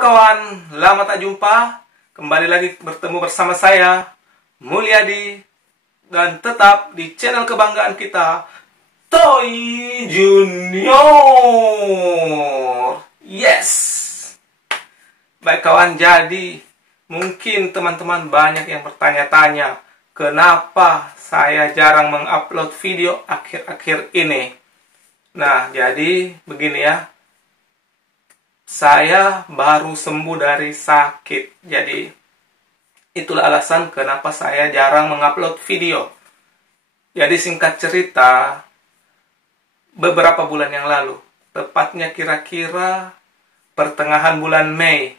kawan, lama tak jumpa. Kembali lagi bertemu bersama saya, Mulyadi, dan tetap di channel kebanggaan kita, Toy Junior. Yes. Baik kawan, jadi mungkin teman-teman banyak yang bertanya-tanya, kenapa saya jarang mengupload video akhir-akhir ini. Nah, jadi begini ya. Saya baru sembuh dari sakit. Jadi, itulah alasan kenapa saya jarang mengupload video. Jadi, singkat cerita, beberapa bulan yang lalu, tepatnya kira-kira pertengahan bulan Mei.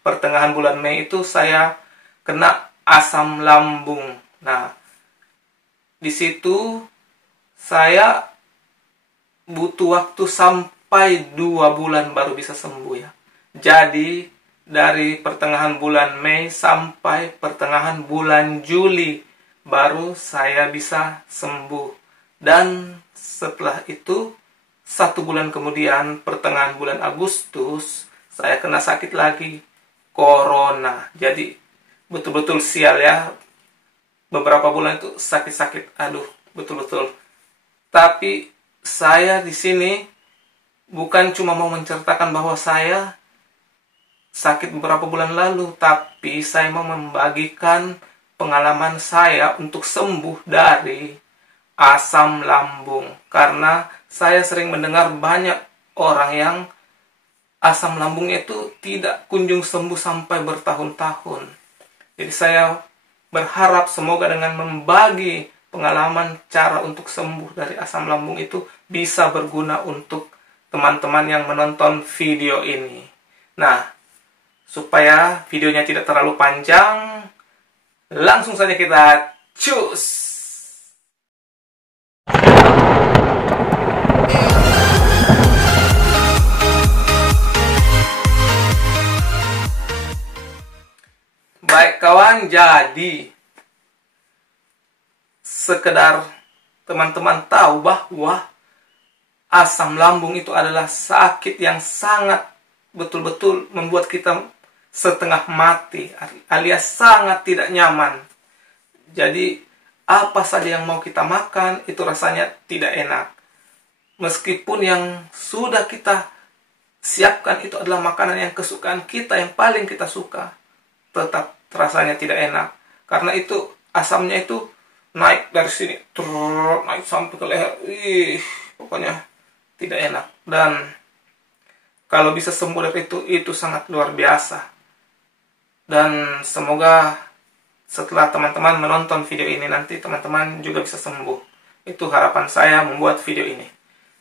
Pertengahan bulan Mei itu saya kena asam lambung. Nah, di situ saya butuh waktu sampai 2 bulan baru bisa sembuh ya. Jadi dari pertengahan bulan Mei sampai pertengahan bulan Juli baru saya bisa sembuh. Dan setelah itu 1 bulan kemudian pertengahan bulan Agustus saya kena sakit lagi, corona. Jadi betul-betul sial ya. Beberapa bulan itu sakit-sakit. Aduh, betul-betul. Tapi saya di sini bukan cuma mau menceritakan bahwa saya sakit beberapa bulan lalu, tapi saya mau membagikan pengalaman saya untuk sembuh dari asam lambung. Karena saya sering mendengar banyak orang yang asam lambungnya itu tidak kunjung sembuh sampai bertahun-tahun. Jadi saya berharap semoga dengan membagi pengalaman cara untuk sembuh dari asam lambung itu bisa berguna untuk teman-teman yang menonton video ini. Nah, supaya videonya tidak terlalu panjang, langsung saja kita cus! Baik kawan, jadi sekedar teman-teman tahu bahwa asam lambung itu adalah sakit yang sangat betul-betul membuat kita setengah mati, alias sangat tidak nyaman. Jadi, apa saja yang mau kita makan, itu rasanya tidak enak. Meskipun yang sudah kita siapkan itu adalah makanan yang kesukaan kita, yang paling kita suka, tetap rasanya tidak enak. Karena itu, asamnya itu naik dari sini, naik sampai ke leher. Pokoknya tidak enak. Dan kalau bisa sembuh dari itu sangat luar biasa. Dan semoga setelah teman-teman menonton video ini nanti teman-teman juga bisa sembuh. Itu harapan saya membuat video ini.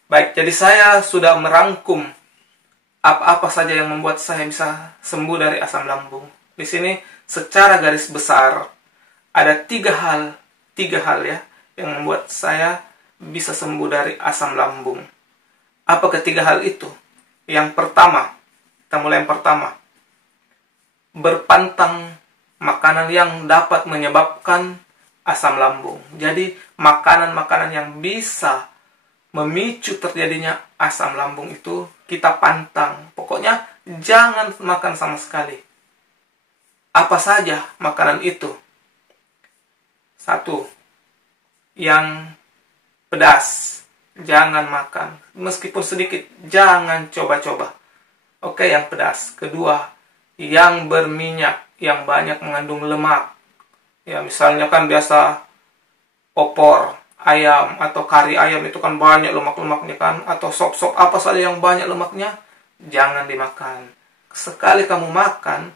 Baik, jadi saya sudah merangkum apa-apa saja yang membuat saya bisa sembuh dari asam lambung. Di sini secara garis besar ada tiga hal ya yang membuat saya bisa sembuh dari asam lambung. Apa ketiga hal itu? Yang pertama, kita mulai yang pertama. Berpantang makanan yang dapat menyebabkan asam lambung. Jadi, makanan-makanan yang bisa memicu terjadinya asam lambung itu kita pantang. Pokoknya, jangan makan sama sekali. Apa saja makanan itu? 1. Yang pedas. Jangan makan. Meskipun sedikit, jangan coba-coba. Oke, yang pedas. Kedua, yang berminyak, yang banyak mengandung lemak. Ya, misalnya kan biasa opor ayam atau kari ayam itu kan banyak lemak-lemaknya kan. Atau sop-sop, apa saja yang banyak lemaknya, jangan dimakan. Sekali kamu makan,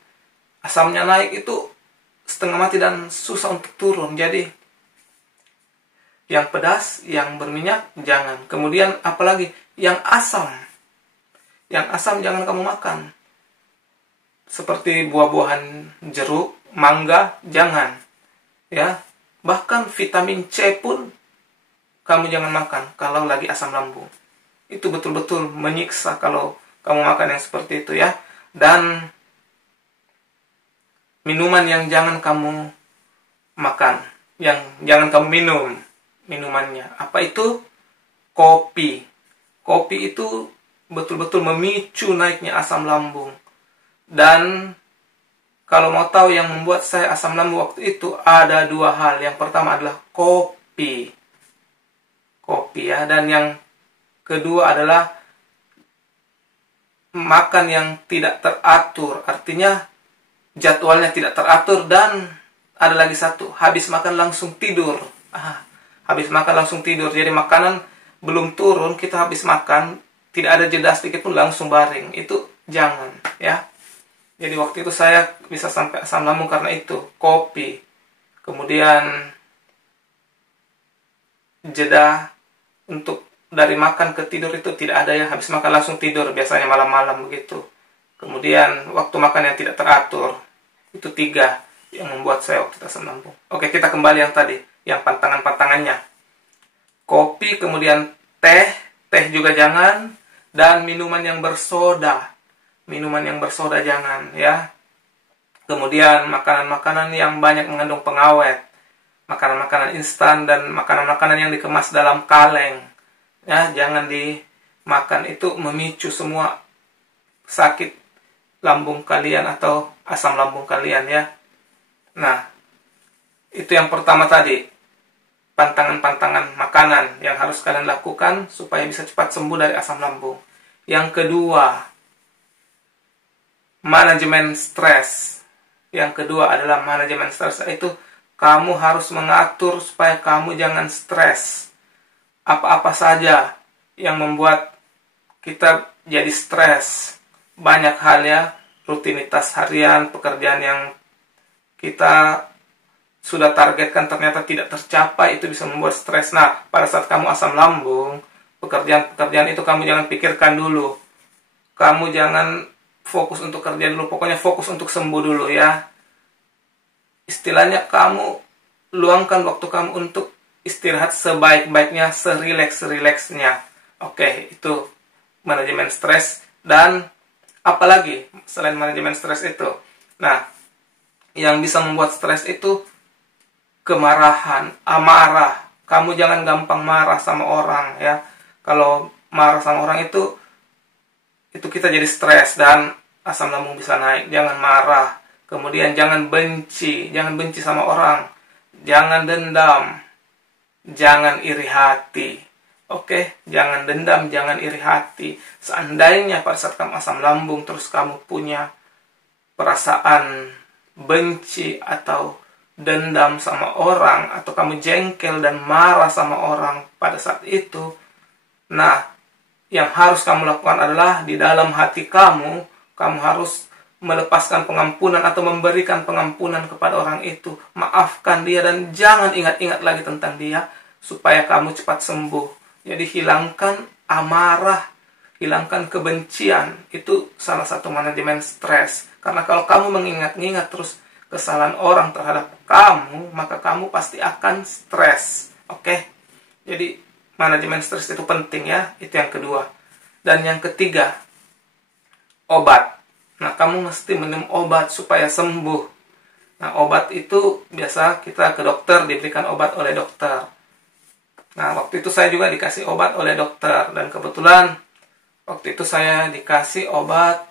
asamnya naik itu setengah mati dan susah untuk turun. Jadi, yang pedas, yang berminyak, jangan. Kemudian apalagi? Yang asam. Yang asam jangan kamu makan. Seperti buah-buahan jeruk, mangga, jangan. Ya, bahkan vitamin C pun kamu jangan makan kalau lagi asam lambung. Itu betul-betul menyiksa kalau kamu makan yang seperti itu ya. Dan minuman yang jangan kamu makan, yang jangan kamu minum. Minumannya. Apa itu? Kopi. Kopi itu betul-betul memicu naiknya asam lambung. Dan kalau mau tahu yang membuat saya asam lambung waktu itu, ada dua hal. Yang pertama adalah kopi. Kopi ya. Dan yang kedua adalah makan yang tidak teratur. Artinya jadwalnya tidak teratur. Dan ada lagi satu, habis makan langsung tidur. Habis makan langsung tidur. Jadi makanan belum turun, kita habis makan, tidak ada jeda sedikit pun langsung baring. Itu jangan ya. Jadi waktu itu saya bisa sampai asam lambung karena itu, kopi. Kemudian jeda untuk dari makan ke tidur itu tidak ada ya, habis makan langsung tidur, biasanya malam-malam begitu. Kemudian waktu makan yang tidak teratur. Itu 3 yang membuat saya waktu itu asam lambung. Oke, kita kembali yang tadi, yang pantangan-pantangannya. Kopi, kemudian teh juga jangan, dan minuman yang bersoda. Minuman yang bersoda jangan ya. Kemudian makanan-makanan yang banyak mengandung pengawet, makanan-makanan instan dan makanan-makanan yang dikemas dalam kaleng ya, jangan dimakan. Itu memicu semua sakit lambung kalian atau asam lambung kalian ya. Nah, itu yang pertama tadi, pantangan-pantangan makanan yang harus kalian lakukan supaya bisa cepat sembuh dari asam lambung. Yang kedua, manajemen stres. Yang kedua adalah manajemen stres, yaitu kamu harus mengatur supaya kamu jangan stres. Apa-apa saja yang membuat kita jadi stres. Banyak hal ya, rutinitas harian, pekerjaan yang kita sudah targetkan ternyata tidak tercapai, itu bisa membuat stres. Nah, pada saat kamu asam lambung, pekerjaan-pekerjaan itu kamu jangan pikirkan dulu. Kamu jangan fokus untuk kerja dulu, pokoknya fokus untuk sembuh dulu ya. Istilahnya kamu luangkan waktu kamu untuk istirahat sebaik-baiknya, serileks-rileksnya. Oke, itu manajemen stres. Dan apalagi selain manajemen stres itu? Nah, yang bisa membuat stres itu kemarahan, amarah. Kamu jangan gampang marah sama orang ya. Kalau marah sama orang itu kita jadi stres dan asam lambung bisa naik. Jangan marah. Kemudian jangan benci sama orang. Jangan dendam. Jangan iri hati. Oke, jangan dendam, jangan iri hati. Seandainya pada saat kamu asam lambung terus kamu punya perasaan benci atau dendam sama orang, atau kamu jengkel dan marah sama orang pada saat itu, nah, yang harus kamu lakukan adalah di dalam hati kamu harus melepaskan pengampunan atau memberikan pengampunan kepada orang itu. Maafkan dia dan jangan ingat-ingat lagi tentang dia supaya kamu cepat sembuh. Jadi hilangkan amarah, hilangkan kebencian. Itu salah satu manajemen stres. Karena kalau kamu mengingat-ingat terus kesalahan orang terhadap kamu, maka kamu pasti akan stres. Oke? Jadi manajemen stres itu penting ya. Itu yang kedua. Dan yang ketiga, obat. Nah, kamu mesti minum obat supaya sembuh. Nah, obat itu biasa kita ke dokter, diberikan obat oleh dokter. Nah, waktu itu saya juga dikasih obat oleh dokter. Dan kebetulan waktu itu saya dikasih obat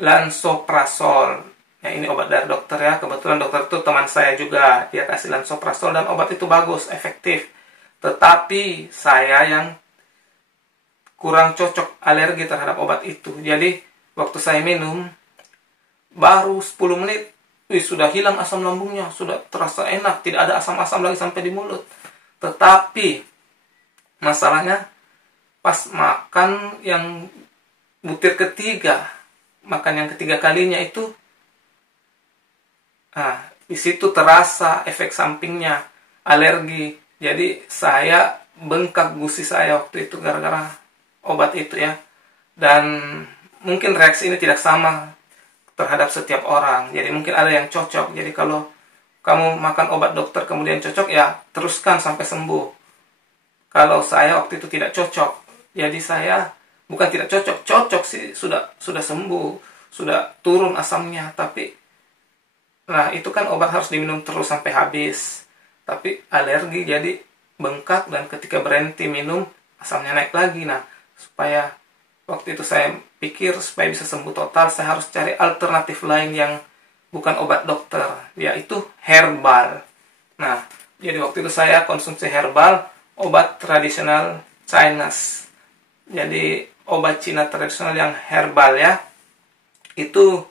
lansoprazol. Nah, ini obat dari dokter ya. Kebetulan dokter itu teman saya juga. Dia kasih lansoprazol dan obat itu bagus, efektif. Tetapi saya yang kurang cocok, alergi terhadap obat itu. Jadi waktu saya minum baru 10 menit sudah hilang asam lambungnya, sudah terasa enak, tidak ada asam-asam lagi sampai di mulut. Tetapi masalahnya pas makan yang butir ketiga, makan yang ketiga kalinya itu, di situ terasa efek sampingnya, alergi. Jadi saya bengkak gusi saya waktu itu gara-gara obat itu ya. Dan mungkin reaksi ini tidak sama terhadap setiap orang. Jadi mungkin ada yang cocok. Jadi kalau kamu makan obat dokter kemudian cocok, ya teruskan sampai sembuh. Kalau saya waktu itu tidak cocok. Jadi saya bukan tidak cocok, cocok sih, sudah sembuh, sudah turun asamnya, tapi nah itu kan obat harus diminum terus sampai habis. Tapi alergi jadi bengkak, dan ketika berhenti minum asamnya naik lagi. Nah, supaya waktu itu saya pikir supaya bisa sembuh total, saya harus cari alternatif lain yang bukan obat dokter, yaitu herbal. Nah, jadi waktu itu saya konsumsi herbal, obat tradisional Chinese. Jadi obat Cina tradisional yang herbal ya. Itu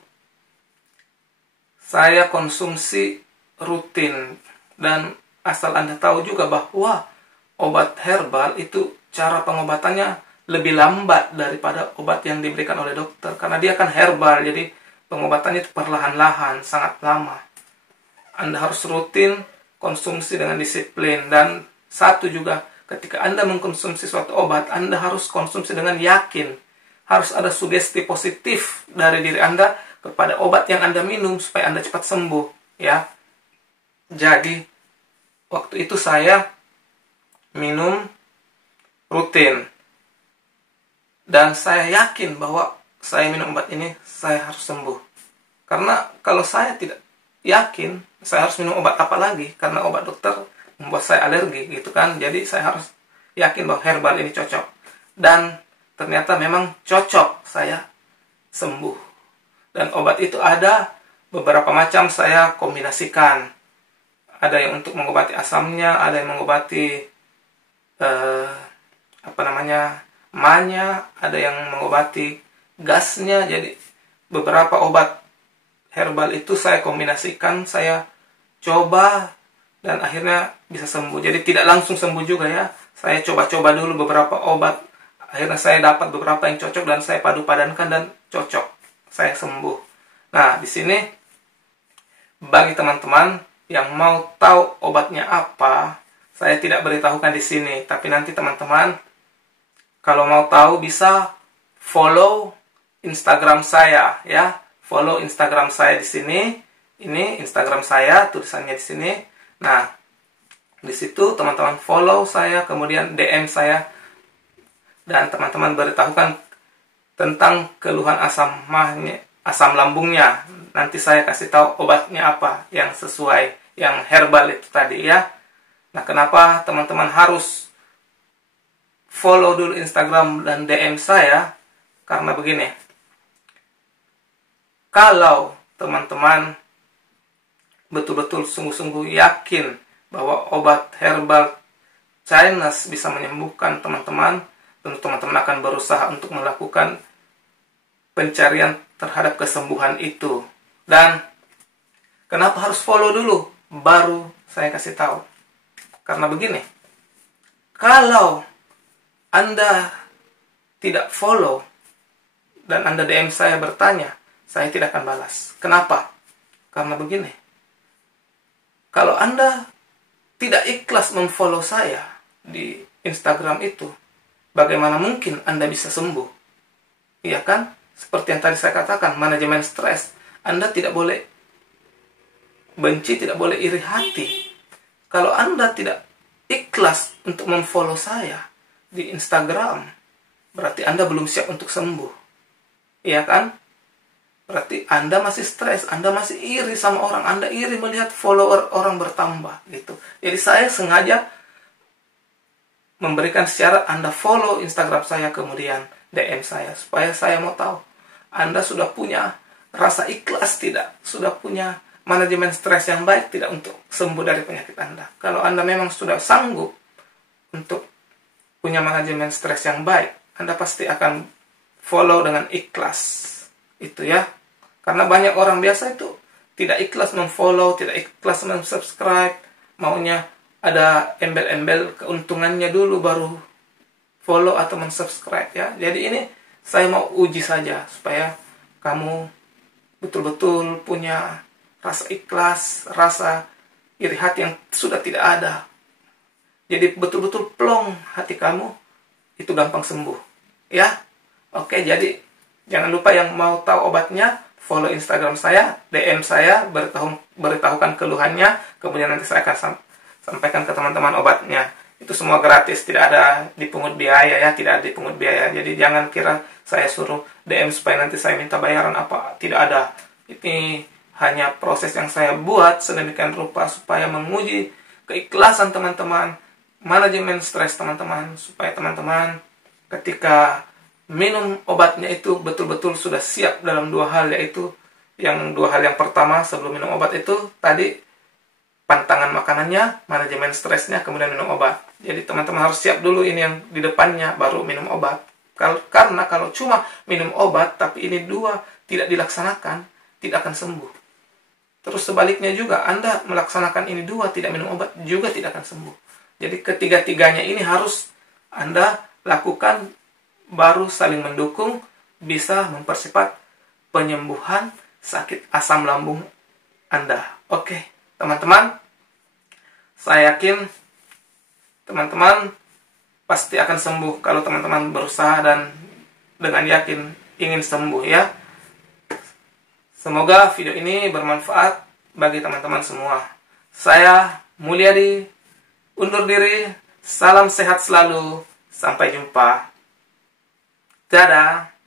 saya konsumsi rutin. Dan asal Anda tahu juga bahwa obat herbal itu cara pengobatannya lebih lambat daripada obat yang diberikan oleh dokter. Karena dia kan herbal, jadi pengobatannya itu perlahan-lahan, sangat lama. Anda harus rutin konsumsi dengan disiplin. Dan satu juga, ketika Anda mengkonsumsi suatu obat, Anda harus konsumsi dengan yakin. Harus ada sugesti positif dari diri Anda kepada obat yang Anda minum supaya Anda cepat sembuh, ya. Jadi, waktu itu saya minum rutin. Dan saya yakin bahwa saya minum obat ini, saya harus sembuh. Karena kalau saya tidak yakin, saya harus minum obat apa lagi? Karena obat dokter membuat saya alergi, gitu kan. Jadi saya harus yakin bahwa herbal ini cocok. Dan ternyata memang cocok, saya sembuh. Dan obat itu ada beberapa macam, saya kombinasikan. Ada yang untuk mengobati asamnya, ada yang mengobati manya, ada yang mengobati gasnya. Jadi beberapa obat herbal itu saya kombinasikan, saya coba, dan akhirnya bisa sembuh. Jadi tidak langsung sembuh juga ya. Saya coba-coba dulu beberapa obat. Akhirnya saya dapat beberapa yang cocok dan saya padu-padankan dan cocok. Saya sembuh. Nah, di sini bagi teman-teman yang mau tahu obatnya apa, saya tidak beritahukan di sini. Tapi nanti teman-teman kalau mau tahu bisa follow Instagram saya ya. Follow Instagram saya di sini. Ini Instagram saya, tulisannya di sini. Nah, di situ teman-teman follow saya, kemudian DM saya, dan teman-teman beritahukan tentang keluhan asam lambungnya. Nanti saya kasih tahu obatnya apa yang sesuai, yang herbal itu tadi ya. Nah, kenapa teman-teman harus follow dulu Instagram dan DM saya? Karena begini, kalau teman-teman betul-betul sungguh-sungguh yakin bahwa obat herbal Chinese bisa menyembuhkan teman-teman, tentu teman-teman akan berusaha untuk melakukan pencarian terhadap kesembuhan itu. Dan kenapa harus follow dulu? Baru saya kasih tahu. Karena begini, kalau Anda tidak follow dan Anda DM saya bertanya, saya tidak akan balas. Kenapa? Karena begini, kalau Anda tidak ikhlas memfollow saya di Instagram itu, bagaimana mungkin Anda bisa sembuh? Iya kan? Seperti yang tadi saya katakan, manajemen stres. Anda tidak boleh benci, tidak boleh iri hati. Kalau Anda tidak ikhlas untuk memfollow saya di Instagram, berarti Anda belum siap untuk sembuh. Iya kan? Berarti Anda masih stres, Anda masih iri sama orang, Anda iri melihat follower orang bertambah gitu. Jadi saya sengaja memberikan syarat Anda follow Instagram saya, kemudian DM saya, supaya saya mau tahu Anda sudah punya rasa ikhlas tidak, sudah punya manajemen stres yang baik tidak untuk sembuh dari penyakit Anda. Kalau Anda memang sudah sanggup untuk punya manajemen stres yang baik, Anda pasti akan follow dengan ikhlas. Itu ya. Karena banyak orang biasa itu tidak ikhlas memfollow, tidak ikhlas mensubscribe, maunya ada embel-embel keuntungannya dulu baru follow atau mensubscribe ya. Jadi ini saya mau uji saja supaya kamu betul-betul punya rasa ikhlas, rasa iri hati yang sudah tidak ada. Jadi betul-betul plong hati kamu, itu gampang sembuh. Ya. Oke, jadi jangan lupa yang mau tahu obatnya, follow Instagram saya, DM saya, beritahukan keluhannya, kemudian nanti saya akan sampaikan ke teman-teman obatnya. Itu semua gratis, tidak ada dipungut biaya ya, tidak ada dipungut biaya. Jadi jangan kira saya suruh DM supaya nanti saya minta bayaran apa, tidak ada. Ini hanya proses yang saya buat sedemikian rupa supaya menguji keikhlasan teman-teman, manajemen stres teman-teman, supaya teman-teman ketika minum obatnya itu betul-betul sudah siap dalam dua hal, yaitu dua hal yang pertama sebelum minum obat itu tadi pantangan makanannya, manajemen stresnya, kemudian minum obat. Jadi teman-teman harus siap dulu ini yang di depannya, baru minum obat. Karena kalau cuma minum obat tapi ini dua tidak dilaksanakan, tidak akan sembuh. Terus sebaliknya juga, Anda melaksanakan ini dua, tidak minum obat, juga tidak akan sembuh. Jadi ketiga-tiganya ini harus Anda lakukan, baru saling mendukung, bisa mempercepat penyembuhan sakit asam lambung Anda. Oke, teman-teman, saya yakin teman-teman pasti akan sembuh kalau teman-teman berusaha dan dengan yakin ingin sembuh ya. Semoga video ini bermanfaat bagi teman-teman semua. Saya Mulyadi undur diri. Salam sehat selalu. Sampai jumpa. Dadah.